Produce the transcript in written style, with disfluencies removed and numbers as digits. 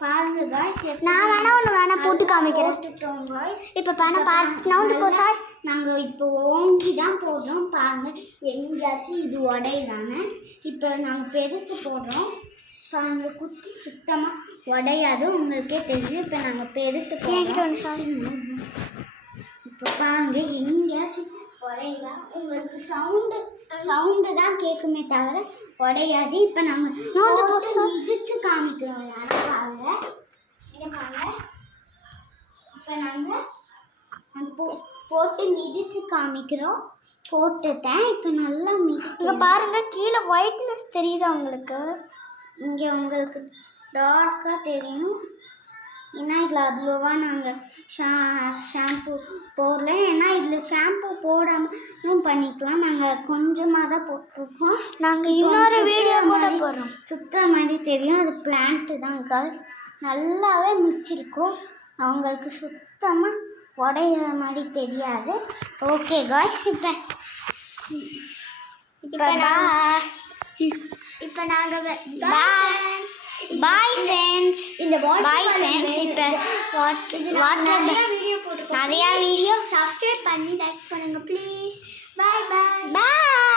பாருங்க காய்ஸ், நான் வேணா போட்டு காமிக்கிறேன். போட்டுட்டோம் காய்ஸ். இப்போ நவுந்து போ சார். நாங்கள் இப்போ ஓங்கி தான் போடுறோம். பாருங்க எங்கேயாச்சும் இது உடையிறாங்க. இப்போ நாங்கள் பெருசு போடுறோம். பாருங்க குட்டி சுத்தமாக உடையாது, உங்களுக்கே தெரியும். இப்போ நாங்கள் பெருசு போடுறோம் சார். இப்போ பாருங்க எங்கேயாச்சும் உடையுதா, உங்களுக்கு சவுண்டு தான் கேட்குமே தவிர உடையாது. இப்போ நாங்கள் மிதிச்சு காமிக்கிறோம். யாரும் பாருங்க, இங்கே பாருங்க. இப்போ நாங்கள் போட்டு மிதிச்சு காமிக்கிறோம். போட்டுட்டேன். இப்போ நல்லா இங்கே பாருங்கள், கீழே ஒயிட்னஸ் தெரியுதா உங்களுக்கு? இங்கே உங்களுக்கு டார்க்காக தெரியும். ஏன்னா இதில் அவ்வளோவா நாங்கள் ஷாம்பு போடல. ஏன்னா இதில் ஷாம்பு போடாமல் பண்ணிக்கலாம். நாங்கள் கொஞ்சமாக தான் போட்டிருக்கோம். நாங்கள் இன்னொரு வீடியோ கூட போடுறோம். சுற்றுற மாதிரி தெரியும். அது பிளான்ட்டு தான் காய்ஸ். நல்லாவே மிச்சிருக்கும். அவங்களுக்கு சுத்தமாக உடையிற மாதிரி தெரியாது. ஓகே காய்ஸ், இப்போ நாங்கள் பாய் ஃப்ரெண்ட்ஸ். இந்த பாய் ஃப்ரெண்ட்ஸ். இப்போ நிறையா வீடியோ சப்ஸ்கிரைப் பண்ணி லைக் பண்ணுங்கள் ப்ளீஸ். பாய்.